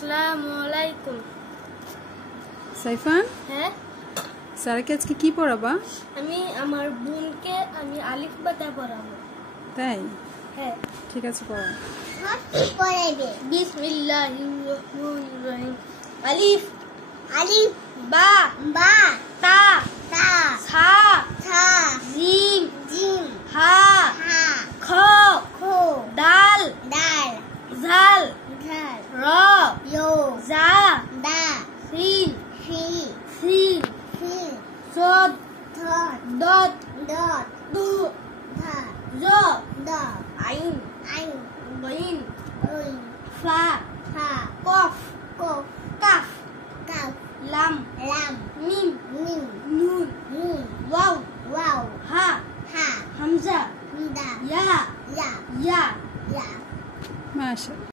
আসসালামু আলাইকুম। সাইফান, হ্যাঁ, স্যারকে আজকে কি পড়াবা? আমি আমার বোনকে আলিফ বাতা পড়াবো। তাই? হ্যাঁ, ঠিক আছে, পড়াও। বিসমিল্লাহির রহমানির রহিম। আলিফ আলিফ বা বা তা তা সা থা জিম জিম হা হা খ খো দাল দাল জাল ঝাল র ইয়ো জা দা সিন সি সিন সি সদ থট দত দট দু ধা জ দ আইন আইন গাইন ওই ফা ফা কফ কোফ কাফ কাফ লাম লাম মিম মিম নুন নুন ওয়াও ওয়াও হা হা হামজা হিদা ইয়া ইয়া ইয়া ইয়া মাশাআল্লাহ।